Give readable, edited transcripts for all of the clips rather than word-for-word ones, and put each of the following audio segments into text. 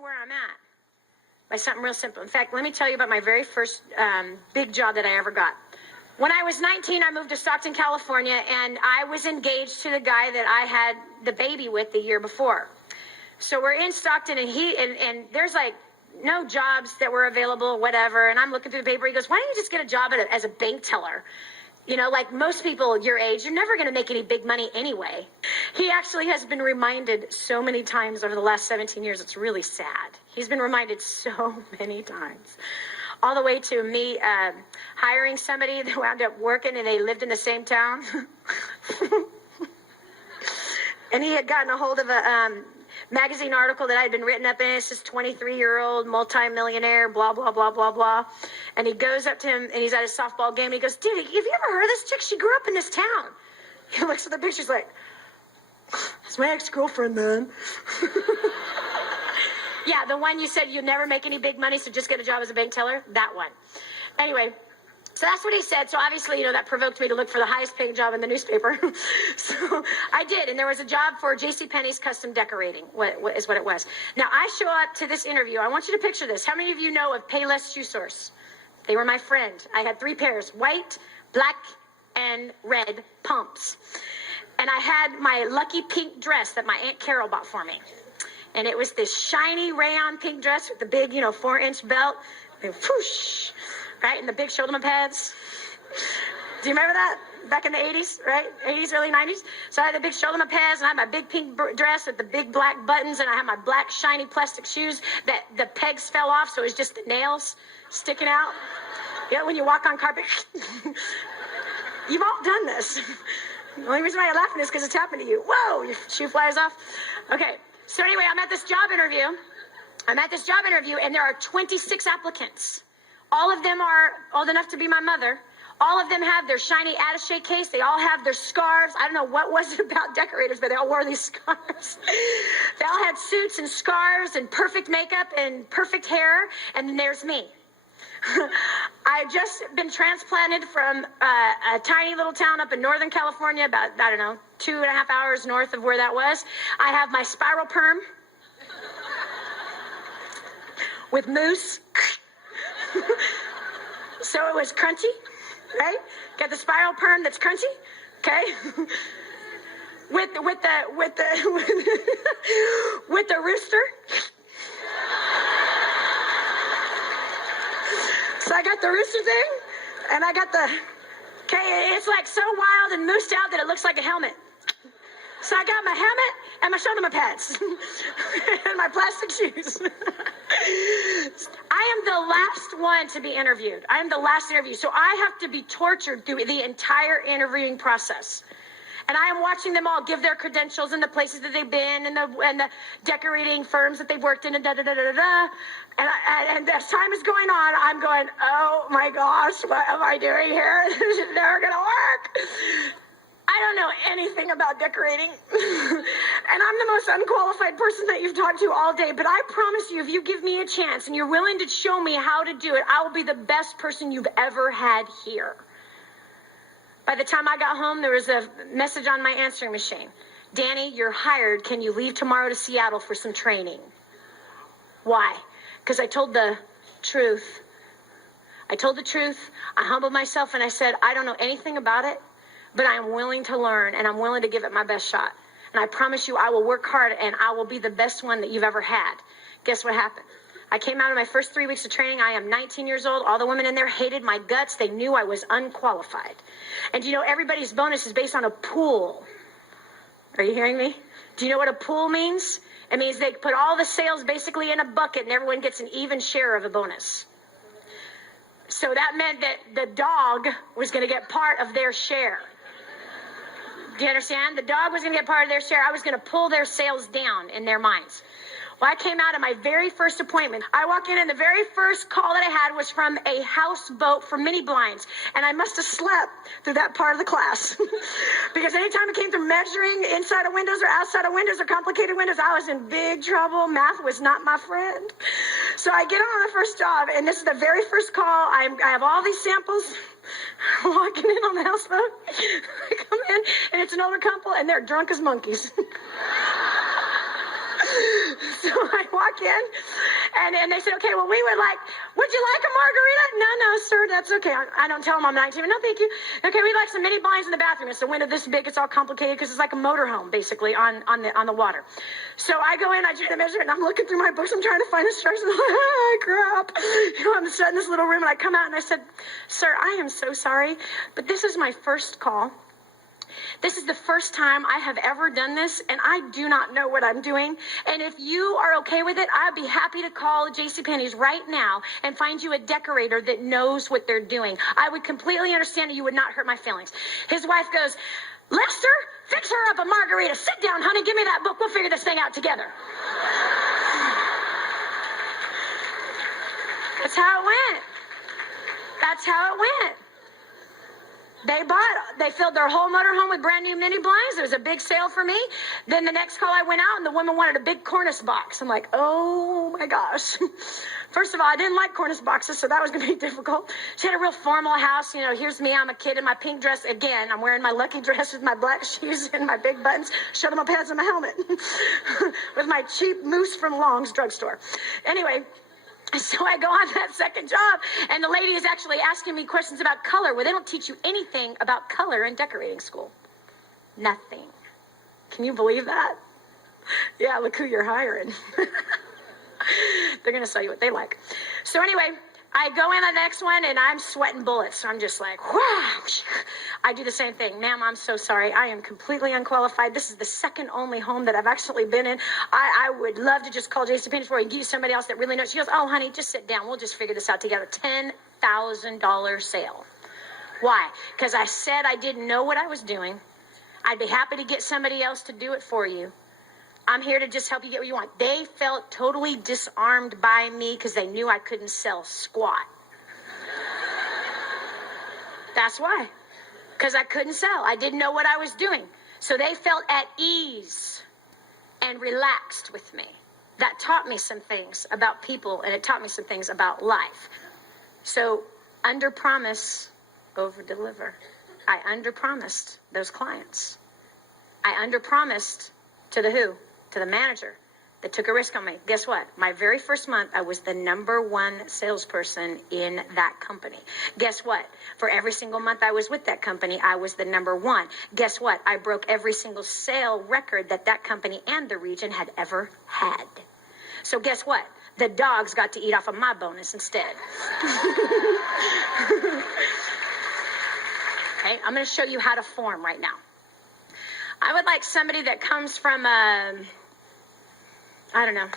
to where I'm at? By something real simple. In fact, let me tell you about my very first big job that I ever got. When I was 19, I moved to Stockton, California, and I was engaged to the guy that I had the baby with the year before. So we're in Stockton, and there's like no jobs that were available, whatever. And I'm looking through the paper. He goes, "Why don't you just get a job as a bank teller? You know, like most people your age, you're never going to make any big money anyway." He actually has been reminded so many times over the last 17 years. It's really sad. He's been reminded so many times. All the way to me hiring somebody that wound up working and they lived in the same town. And he had gotten a hold of a magazine article that I had been written up in. It's this 23-year-old multimillionaire, blah, blah, blah, blah, blah. And he goes up to him, and he's at a softball game, and he goes, "Dude, have you ever heard of this chick? She grew up in this town." He looks at the pictures like, "It's my ex-girlfriend, man." Yeah, the one you said you'd never make any big money, so just get a job as a bank teller? That one. Anyway, so that's what he said. So obviously, you know, that provoked me to look for the highest paying job in the newspaper. So I did. And there was a job for JCPenney's custom decorating, what is what it was. Now, I show up to this interview. I want you to picture this. How many of you know of Payless Shoe Source? They were my friend. I had 3 pairs, white, black, and red pumps. And I had my lucky pink dress that my Aunt Carol bought for me. And it was this shiny rayon pink dress with the big, 4-inch belt. And whoosh, right? And the big shoulder pads. Do you remember that? Back in the 80s, right? 80s, early 90s. So I had the big shoulder pads, and I had my big pink dress with the big black buttons, and I had my black shiny plastic shoes that the pegs fell off, so it was just the nails sticking out. When you walk on carpet. You've all done this. The only reason why you're laughing is because it's happened to you. Whoa, your shoe flies off. Okay. So anyway, I'm at this job interview, and there are 26 applicants. All of them are old enough to be my mother. All of them have their shiny attaché case. They all have their scarves. I don't know what was it about decorators, but they all wore these scarves. They all had suits and scarves and perfect makeup and perfect hair, and then there's me. I just been transplanted from a tiny little town up in Northern California, about, 2.5 hours north of where that was. I have my spiral perm with mousse. So it was crunchy, right? Got the spiral perm that's crunchy, okay? with the rooster. So I got the rooster thing, and I got it's like so wild and moosed out that it looks like a helmet. So I got my helmet and my shoulder pads and my plastic shoes. I am the last one to be interviewed. I am the last interview. So I have to be tortured through the entire interviewing process. And I am watching them all give their credentials and the places that they've been and the decorating firms that they've worked in and da-da-da-da-da. And as time is going on, I'm going, oh my gosh, what am I doing here? This is never going to work. I don't know anything about decorating. And I'm the most unqualified person that you've talked to all day. But I promise you, if you give me a chance and you're willing to show me how to do it, I will be the best person you've ever had here. By the time I got home, there was a message on my answering machine. "Danny, you're hired. Can you leave tomorrow to Seattle for some training?" Why? Because I told the truth. I told the truth. I humbled myself and I said, I don't know anything about it, but I am willing to learn and I'm willing to give it my best shot. And I promise you I will work hard and I will be the best one that you've ever had. Guess what happened? I came out of my first 3 weeks of training. I am 19 years old. All the women in there hated my guts. They knew I was unqualified. And everybody's bonus is based on a pool. Are you hearing me? Do you know what a pool means? It means they put all the sales basically in a bucket and everyone gets an even share of a bonus. So that meant that the dog was going to get part of their share. Do you understand? The dog was going to get part of their share. I was going to pull their sales down in their minds. Well, I came out of my very first appointment. I walk in and the very first call that I had was from a houseboat for mini blinds. And I must have slept through that part of the class. Because anytime it came to measuring inside of windows or outside of windows or complicated windows, I was in big trouble. Math was not my friend. So I get on the first job, and this is the very first call. I have all these samples. I'm walking in on the houseboat. I come in, and it's an older couple, and they're drunk as monkeys. So I walk in, and they said, okay, well, would you like a margarita? No, sir, that's okay. I don't tell them I'm 19. No, thank you. Okay, we'd like some mini blinds in the bathroom. It's a window this big. It's all complicated because it's like a motorhome, basically, on the water. So I go in, I try to measure it, and I'm looking through my books. I'm trying to find instructions. I'm like, oh, crap. I'm sitting in this little room, and I come out, and I said, sir, I am so sorry, but this is my first call. This is the first time I have ever done this, and I do not know what I'm doing. And if you are okay with it, I'd be happy to call JCPenney's right now and find you a decorator that knows what they're doing. I would completely understand, and you would not hurt my feelings. His wife goes, Lester, fix her up a margarita. Sit down, honey. Give me that book. We'll figure this thing out together. That's how it went. That's how it went. They filled their whole motorhome with brand new mini blinds. It was a big sale for me. Then the next call I went out, and the woman wanted a big cornice box. I'm like, oh my gosh. First of all, I didn't like cornice boxes, so that was going to be difficult. She had a real formal house. You know, here's me. I'm a kid in my pink dress. Again, I'm wearing my lucky dress with my black shoes and my big buttons, showing my pants and my helmet with my cheap mousse from Long's drugstore. Anyway, so I go on that second job, and the lady is actually asking me questions about color. Well, they don't teach you anything about color in decorating school. Nothing. Can you believe that? Yeah, look who you're hiring. They're going to sell you what they like. So anyway, I go in the next one, and I'm sweating bullets. So I'm just like, wow. I do the same thing. Ma'am, I'm so sorry. I am completely unqualified. This is the second only home that I've actually been in. I would love to just call JCPenney for you and give you somebody else that really knows. She goes, oh, honey, just sit down. We'll just figure this out together. $10,000 sale. Why? Because I said I didn't know what I was doing. I'd be happy to get somebody else to do it for you. I'm here to just help you get what you want. They felt totally disarmed by me because they knew I couldn't sell squat. That's why. Because I couldn't sell. I didn't know what I was doing. So they felt at ease and relaxed with me. That taught me some things about people, and it taught me some things about life. So under promise, over deliver. I under promised those clients. I under promised to the who? To the manager that took a risk on me. Guess what? My very first month, I was the #1 salesperson in that company. Guess what? For every single month I was with that company, I was the #1. Guess what? I broke every single sale record that that company and the region had ever had. So guess what? The dogs got to eat off of my bonus instead. Okay, I'm going to show you how to form right now. I would like somebody that comes from I don't know,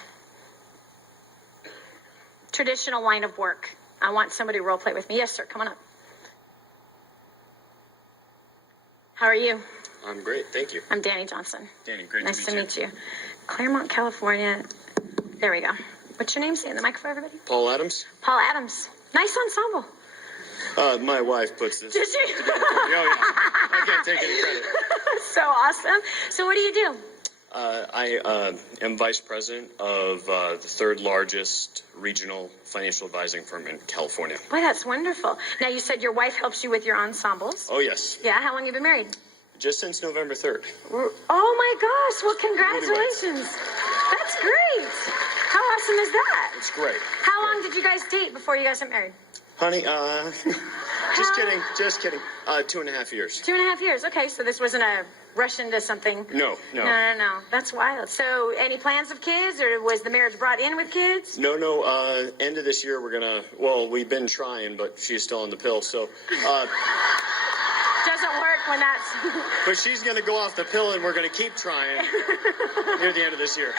traditional line of work. I want somebody to role play with me. Yes, sir. Come on up. How are you? I'm great. Thank you. I'm Danny Johnson. Danny, great nice to meet you. Claremont, California. There we go. What's your name? Say in the mic for everybody. Paul Adams. Paul Adams. Nice ensemble. My wife puts this Did she? together. Oh, yeah. I can't take any credit. So awesome. So what do you do? I am vice president of the third largest regional financial advising firm in California. Boy, that's wonderful. Now, you said your wife helps you with your ensembles. Oh, yes. Yeah, how long have you been married? Just since November 3rd. Oh, my gosh. Well, congratulations. That's great. How awesome is that? It's great. How long did you guys date before you guys got married? Honey, just kidding. 2.5 years. 2.5 years. Okay, so this wasn't a rush into something. No. No. That's wild. So any plans of kids, or was the marriage brought in with kids? No. End of this year, we've been trying, but she's still on the pill, so. Doesn't work when that's... But she's going to go off the pill, and we're going to keep trying near the end of this year.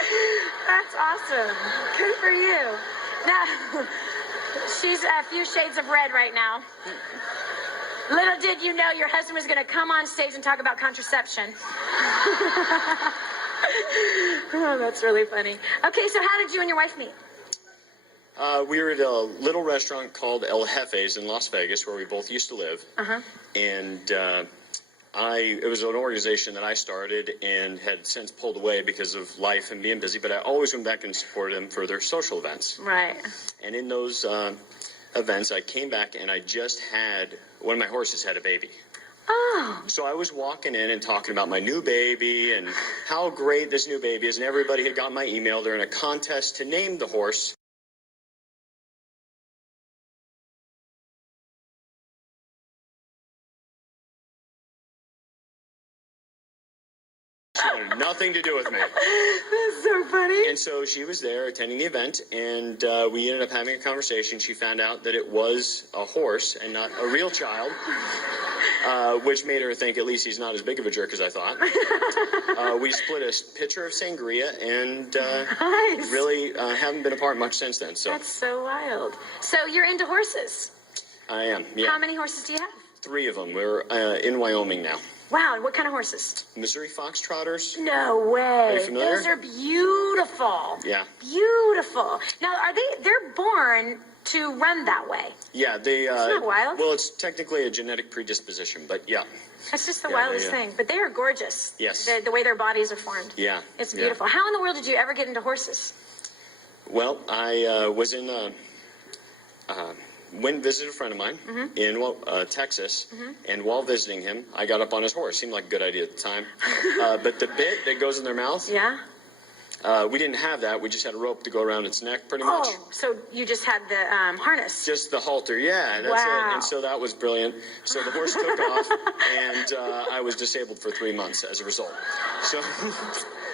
That's awesome. Good for you. Now, she's a few shades of red right now. Little did you know your husband was going to come on stage and talk about contraception. Oh, that's really funny. Okay, so how did you and your wife meet? We were at a little restaurant called El Jefe's in Las Vegas, where we both used to live. Uh-huh. And it was an organization that I started and had since pulled away because of life and being busy, but I always went back and supported them for their social events. Right. And in those events, I came back and I just had, one of my horses had a baby. Oh. So I was walking in and talking about my new baby and how great this new baby is, and everybody had got my email. They're in a contest to name the horse. She wanted nothing to do with me. That's so funny. And so she was there attending the event, and we ended up having a conversation. She found out that it was a horse and not a real child, which made her think at least he's not as big of a jerk as I thought. We split a pitcher of sangria, and Nice. really haven't been apart much since then. So That's so wild. So you're into horses. I am, yeah. How many horses do you have? 3 of them. We're in Wyoming now. Wow, what kind of horses? Missouri Foxtrotters. No way. Are you familiar? Those are beautiful. Yeah. Beautiful. Now, they're born to run that way. Yeah, they. Isn't that wild? Well, it's technically a genetic predisposition, but yeah. That's just the Yeah, wildest they, thing. But they are gorgeous. Yes. The way their bodies are formed. Yeah. It's yeah. beautiful. How in the world did you ever get into horses? Well, I was in went and visited a friend of mine in Texas, and while visiting him, I got up on his horse. Seemed like a good idea at the time. But the bit that goes in their mouth, Yeah. we didn't have that. We just had a rope to go around its neck, pretty much. Oh, so you just had the harness. Just the halter, yeah, that's Wow. it. And so that was brilliant. So the horse took off, and I was disabled for 3 months as a result. So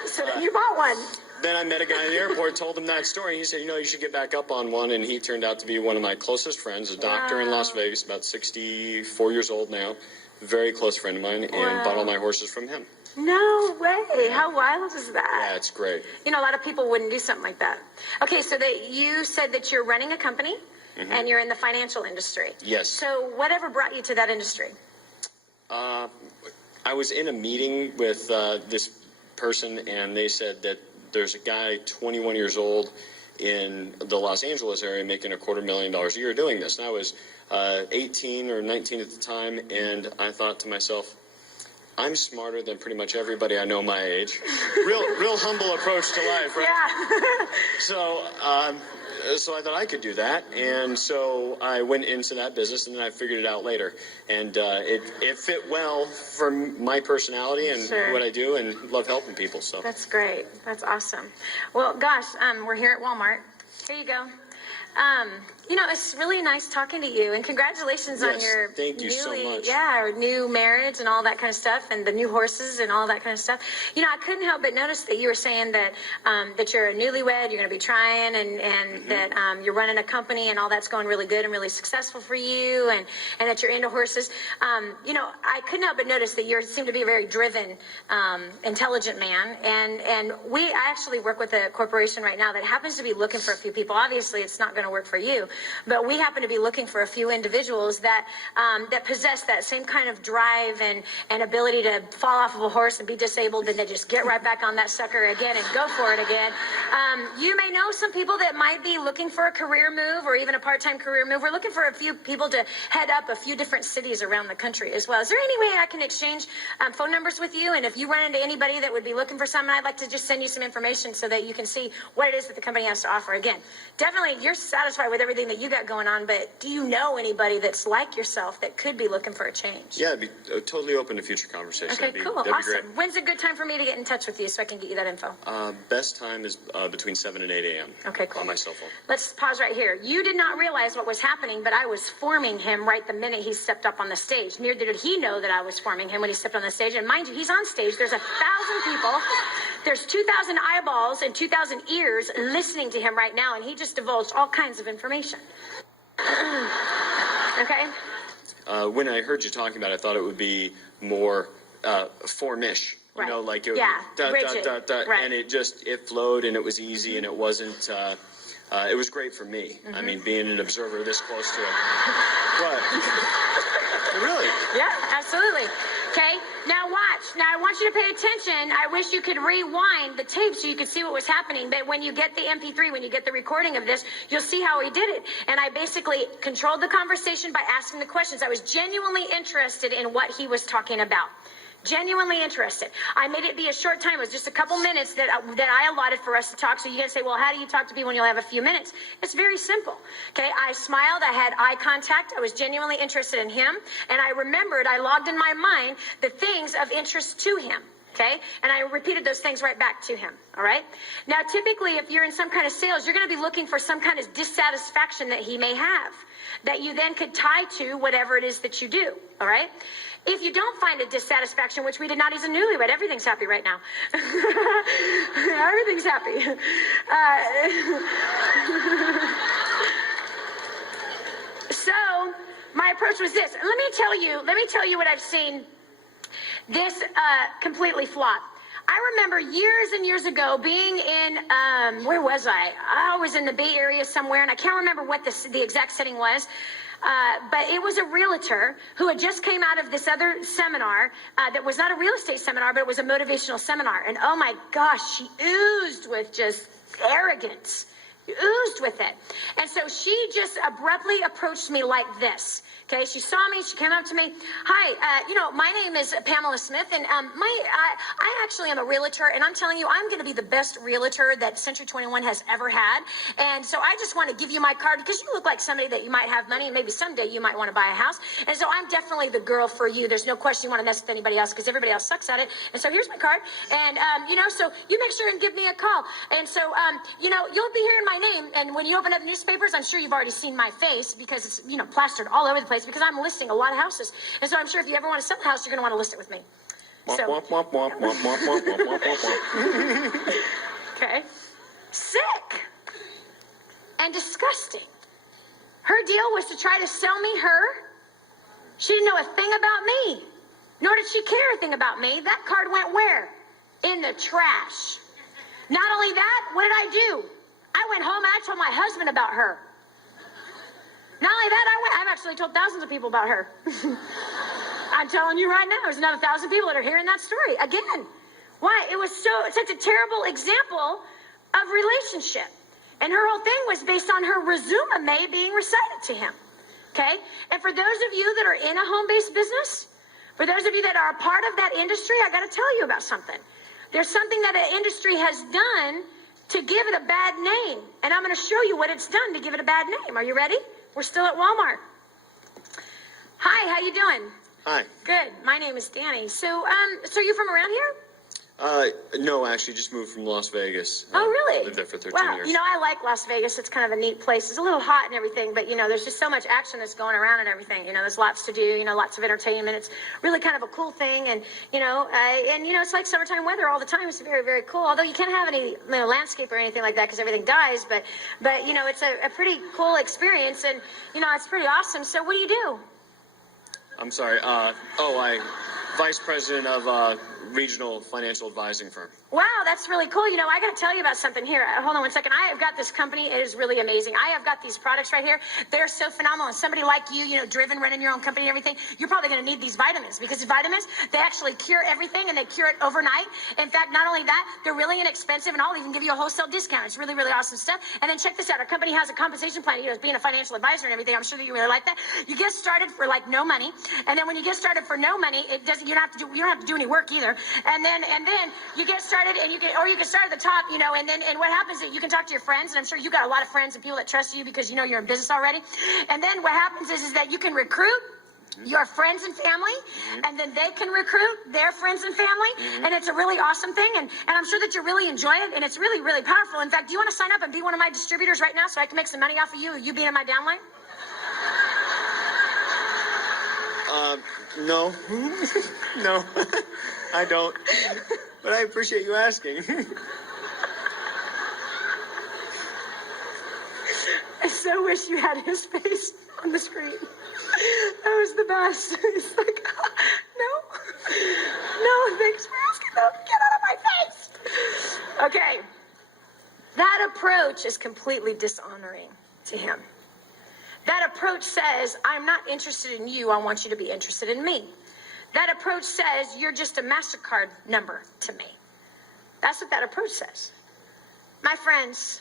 So then you bought one. then I met a guy in the airport, told him that story. He said, you should get back up on one. And he turned out to be one of my closest friends, a doctor in Las Vegas, about 64 years old now. Very close friend of mine, and bought all my horses from him. No way. How wild is that? Yeah, it's great. You know, a lot of people wouldn't do something like that. Okay, so that you said that you're running a company and you're in the financial industry. Yes. So whatever brought you to that industry? I was in a meeting with this person, and they said that there's a guy 21 years old in the Los Angeles area making $250,000 a year doing this. And I was 18 or 19 at the time, and I thought to myself, I'm smarter than pretty much everybody I know my age. Real humble approach to life, right? Yeah. So I thought I could do that, and so I went into that business, and then I figured it out later, and it fit well for my personality and Sure. what I do, and love helping people. So That's great. That's awesome. Well, gosh, we're here at Walmart. Here you go. It's really nice talking to you, and congratulations on Yes, your thank you so much. or new marriage and all that kind of stuff, and the new horses and all that kind of stuff. I couldn't help but notice that you were saying that that you're a newlywed, you're going to be trying, and that you're running a company, and all that's going really good and really successful for you, and that you're into horses. I couldn't help but notice that you seem to be a very driven, intelligent man, and I actually work with a corporation right now that happens to be looking for a few people. Obviously, it's not going to work for you, but we happen to be looking for a few individuals that that possess that same kind of drive and ability to fall off of a horse and be disabled and then just get right back on that sucker again and go for it again. You may know some people that might be looking for a career move or even a part-time career move. We're looking for a few people to head up a few different cities around the country as well. Is there any way I can exchange phone numbers with you? And if you run into anybody that would be looking for something, I'd like to just send you some information so that you can see what it is that the company has to offer. Again, definitely you're satisfied with everything that you got going on, but do you know anybody that's like yourself that could be looking for a change? yeah, I'd be totally open to future conversation. Okay, cool. That'd be Awesome. great. When's a good time for me to get in touch with you so I can get you that info? Best time is between 7 and 8 a.m. Okay, cool. On my cell phone. Let's pause right here. You did not realize what was happening, but I was forming him right the minute he stepped up on the stage. Neither did he know that I was forming him when he stepped on the stage. And mind you, he's on stage. There's 1,000 people. There's 2,000 eyeballs and 2,000 ears listening to him right now, and he just divulged all kinds of information. Okay? When I heard you talking about it, I thought it would be more formish. Right. Like it would Yeah, da, rigid. da, da, da, Right. and it flowed and it was easy and it wasn't. It was great for me. Mm-hmm. I mean, being an observer this close to it. What? Really? Yeah, absolutely. Okay, now watch. Now I want you to pay attention. I wish you could rewind the tape so you could see what was happening. But when you get the MP3, when you get the recording of this, you'll see how he did it. And I basically controlled the conversation by asking the questions. I was genuinely interested in what he was talking about. Genuinely interested. I made it be a short time. It was just a couple minutes that I allotted for us to talk. So you're going to say, well, how do you talk to people when you'll have a few minutes? It's very simple. Okay. I smiled. I had eye contact. I was genuinely interested in him. And I remembered, I logged in my mind the things of interest to him. Okay. And I repeated those things right back to him. All right. Now, typically, if you're in some kind of sales, you're going to be looking for some kind of dissatisfaction that he may have that you then could tie to whatever it is that you do. All right. If you don't find a dissatisfaction, which we did not, he's a newlywed. Everything's happy right now. Everything's happy. So my approach was this. Let me tell you what I've seen this completely flop. I remember years and years ago being in, where was I? I was in the Bay Area somewhere, and I can't remember what the exact setting was. But it was a realtor who had just came out of this other seminar that was not a real estate seminar, but it was a motivational seminar. And oh my gosh, she oozed with just arrogance. Oozed with it. And so she just abruptly approached me like this. Okay, she saw me, she came up to me. Hi, my name is Pamela Smith, and I actually am a realtor, and I'm telling you, I'm going to be the best realtor that Century 21 has ever had. And so I just want to give you my card because you look like somebody that you might have money, and maybe someday you might want to buy a house. And so I'm definitely the girl for you. There's no question you want to mess with anybody else because everybody else sucks at it. And so here's my card, and so you make sure and give me a call. And so you'll be hearing my name, and when you open up the newspapers, I'm sure you've already seen my face because it's plastered all over the place because I'm listing a lot of houses. And so I'm sure if you ever want to sell a house, you're going to want to list it with me. So, okay. Sick and disgusting. Her deal was to try to sell me her. She didn't know a thing about me, nor did she care a thing about me. That card went where? In the trash. Not only that, what did I do? I went home and I told my husband about her. Not only that, I've actually told thousands of people about her. I'm telling you right now, there's another 1,000 people that are hearing that story again. Why? It was such a terrible example of relationship. And her whole thing was based on her resume being recited to him. Okay? And for those of you that are in a home-based business, for those of you that are a part of that industry, I got to tell you about something. There's something that the industry has done to give it a bad name. And I'm going to show you what it's done to give it a bad name. Are you ready? We're still at Walmart. Hi, how you doing? Hi. Good. My name is Danny. So you from around here? No, actually, just moved from Las Vegas. Oh, really? Lived there for 13 wow. years. I like Las Vegas. It's kind of a neat place. It's a little hot and everything, but, there's just so much action that's going around and everything. There's lots to do, lots of entertainment. It's really kind of a cool thing. And, it's like summertime weather all the time. It's very, very cool. Although you can't have any landscape or anything like that because everything dies. But it's a pretty cool experience. And, it's pretty awesome. So what do you do? I'm sorry. I'm vice president of regional financial advising firm. Wow, that's really cool. I got to tell you about something here. Hold on one second. I have got this company. It is really amazing. I have got these products right here. They're so phenomenal. And somebody like you, driven, running your own company and everything, you're probably going to need these vitamins because vitamins, they actually cure everything and they cure it overnight. In fact, not only that, they're really inexpensive and I'll even give you a wholesale discount. It's really, really awesome stuff. And then check this out. Our company has a compensation plan. Being a financial advisor and everything, I'm sure that you really like that. You get started for like no money. And then when you get started for no money, you don't have to do any work either. And then you get started and you can start at the top, and what happens is you can talk to your friends, and I'm sure you got a lot of friends and people that trust you because you're in business already. And then what happens is that you can recruit your friends and family, and then they can recruit their friends and family, and it's a really awesome thing, and I'm sure that you really enjoy it, and it's really, really powerful. In fact, do you want to sign up and be one of my distributors right now so I can make some money off of you being in my downline? No. No, I don't. But I appreciate you asking. I so wish you had his face on the screen. That was the best. He's like, no, thanks for asking. No, get out of my face. Okay. That approach is completely dishonoring to him. That approach says, I'm not interested in you. I want you to be interested in me. That approach says, you're just a MasterCard number to me. That's what that approach says. My friends,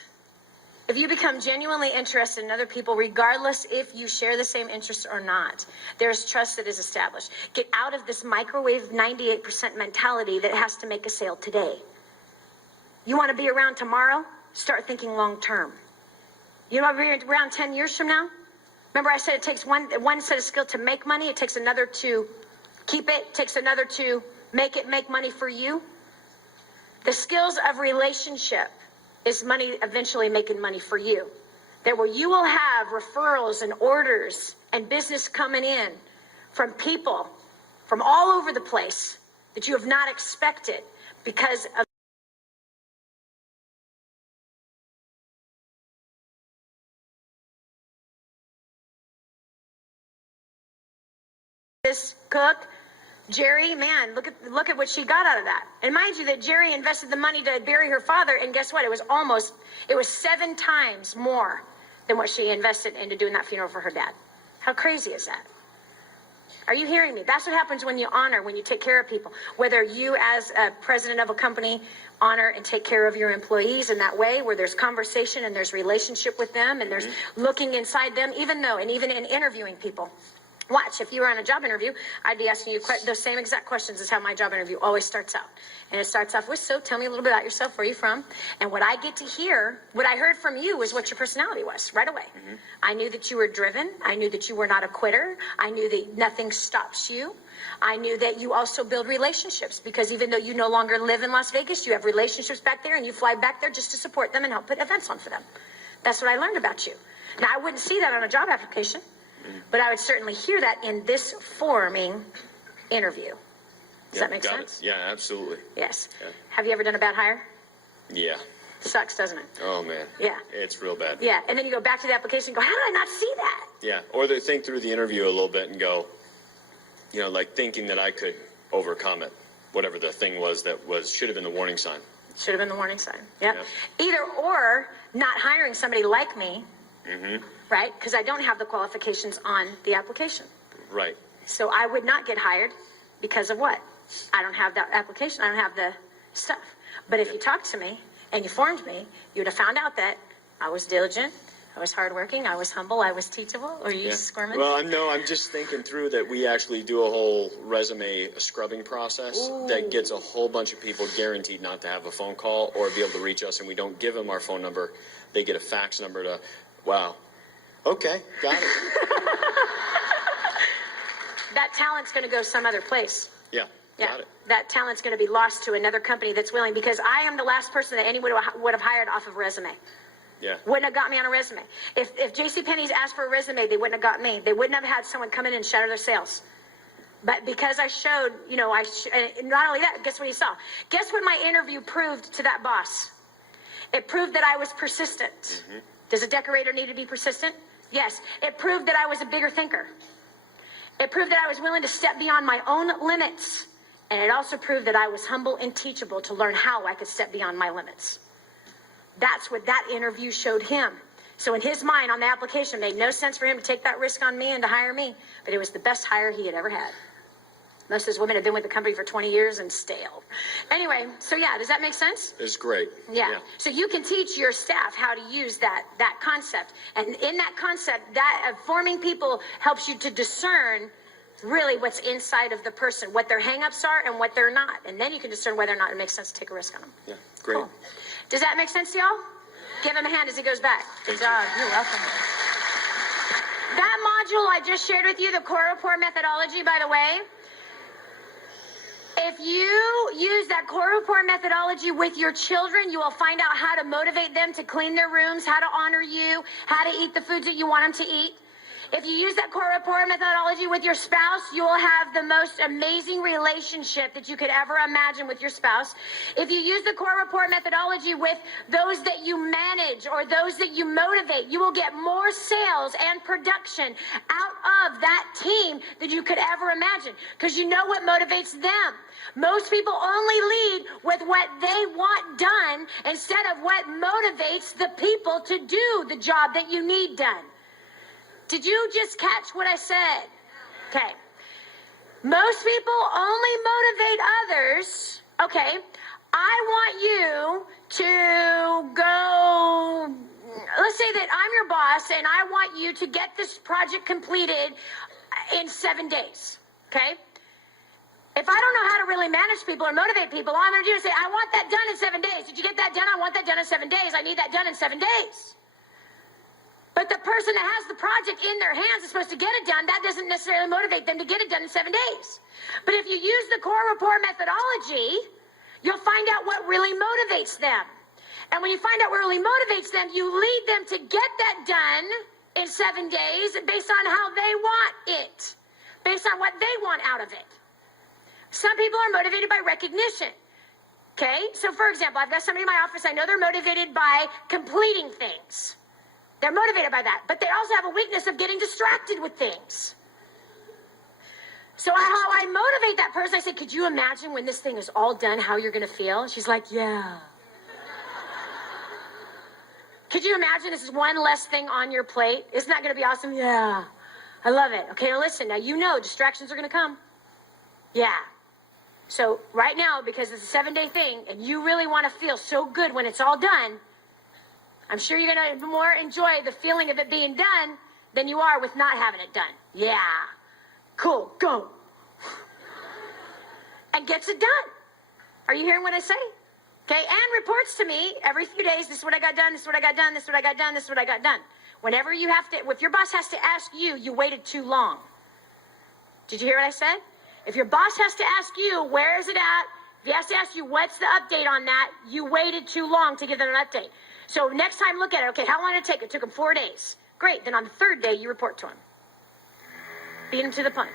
If you become genuinely interested in other people, regardless if you share the same interests or not, there's trust that is established. Get out of this microwave 98% mentality that has to make a sale today. You want to be around tomorrow? Start thinking long term. You want to be around 10 years from now? Remember I said it takes one set of skill to make money. It takes another to keep it. It takes another to make it make money for you. The skills of relationship is money eventually making money for you. That where you will have referrals and orders and business coming in from people from all over the place that you have not expected because of this cook. Jerry, man, look at what she got out of that. And mind you that Jerry invested the money to bury her father, and guess what? It was 7 times more than what she invested into doing that funeral for her dad. How crazy is that? Are you hearing me? That's what happens when you honor, when you take care of people. Whether you as a president of a company honor and take care of your employees in that way, where there's conversation and there's relationship with them and there's looking inside them, even in interviewing people. Watch, if you were on a job interview, I'd be asking you those same exact questions as how my job interview always starts out. And it starts off with, so tell me a little bit about yourself, where are you from? And what I get to hear, what I heard from you was what your personality was right away. I knew that you were driven. I knew that you were not a quitter. I knew that nothing stops you. I knew that you also build relationships because even though you no longer live in Las Vegas, you have relationships back there and you fly back there just to support them and help put events on for them. That's what I learned about you. Now, I wouldn't see that on a job application. But I would certainly hear that in this forming interview. Does that make sense? Yeah, absolutely. Yes. Yeah. Have you ever done a bad hire? Yeah. Sucks, doesn't it? Oh, man. Yeah. It's real bad. Yeah. And then you go back to the application and go, how did I not see that? Yeah. Or they think through the interview a little bit and go, like thinking that I could overcome it. Whatever the thing was that should have been the warning sign. Should have been the warning sign. Yeah. Either or not hiring somebody like me. Right? Because I don't have the qualifications on the application. Right. So I would not get hired because of what? I don't have that application. I don't have the stuff. But if you talked to me and you formed me, you would have found out that I was diligent, I was hardworking, I was humble, I was teachable. Or you squirming? Well, I'm just thinking through that we actually do a whole resume scrubbing process that gets a whole bunch of people guaranteed not to have a phone call or be able to reach us, and we don't give them our phone number. They get a fax number to, wow. Okay, got it. That talent's going to go some other place. Yeah, got it. That talent's going to be lost to another company that's willing, because I am the last person that anyone would have hired off of resume. Yeah. Wouldn't have got me on a resume. If JCPenney's asked for a resume, they wouldn't have got me. They wouldn't have had someone come in and shatter their sales. But because I showed, not only that, guess what he saw? Guess what my interview proved to that boss? It proved that I was persistent. Does a decorator need to be persistent? Yes. It proved that I was a bigger thinker. It proved that I was willing to step beyond my own limits. And it also proved that I was humble and teachable to learn how I could step beyond my limits. That's what that interview showed him. So in his mind, on the application, it made no sense for him to take that risk on me and to hire me. But it was the best hire he had ever had. Most of those women have been with the company for 20 years and stale. Anyway, so yeah, does that make sense? It's great. Yeah. So you can teach your staff how to use that concept. And in that concept, that forming people helps you to discern really what's inside of the person, what their hang-ups are and what they're not. And then you can discern whether or not it makes sense to take a risk on them. Yeah, great. Cool. Does that make sense to y'all? Give him a hand as he goes back. Good job. You're welcome. That module I just shared with you, the core rapport methodology, by the way, if you use that core rapport methodology with your children, you will find out how to motivate them to clean their rooms, how to honor you, how to eat the foods that you want them to eat. If you use that core rapport methodology with your spouse, you will have the most amazing relationship that you could ever imagine with your spouse. If you use the core rapport methodology with those that you manage or those that you motivate, you will get more sales and production out of that team than you could ever imagine, because you know what motivates them. Most people only lead with what they want done instead of what motivates the people to do the job that you need done. Did you just catch what I said? Okay. Most people only motivate others. Okay. I want you to go let's say that I'm your boss and I want you to get this project completed in 7 days. Okay. If I don't know how to really manage people or motivate people, all I'm going to do is say, I want that done in 7 days. Did you get that done? I want that done in 7 days. I need that done in 7 days. But the person that has the project in their hands is supposed to get it done. That doesn't necessarily motivate them to get it done in 7 days. But if you use the core report methodology, you'll find out what really motivates them. And when you find out what really motivates them, you lead them to get that done in 7 days based on how they want it, based on what they want out of it. Some people are motivated by recognition. Okay? So, for example, I've got somebody in my office, I know they're motivated by completing things. They're motivated by that. But they also have a weakness of getting distracted with things. So how I motivate that person, I say, could you imagine when this thing is all done, how you're going to feel? She's like, yeah. Could you imagine this is one less thing on your plate? Isn't that going to be awesome? Yeah. I love it. Okay, now listen. Now you know distractions are going to come. Yeah. So right now, because it's a 7-day thing, and you really want to feel so good when it's all done, I'm sure you're going to more enjoy the feeling of it being done than you are with not having it done. Yeah. Cool. Go. And gets it done. Are you hearing what I say? Okay. And reports to me every few days. This is what I got done. This is what I got done. This is what I got done. This is what I got done. Whenever you have to, if your boss has to ask you, you waited too long. Did you hear what I said? If your boss has to ask you, where is it at? If he has to ask you, what's the update on that? You waited too long to give them an update. So next time, look at it. Okay, how long did it take? It took him 4 days. Great. Then on the 3rd day, you report to him. Beat him to the punch.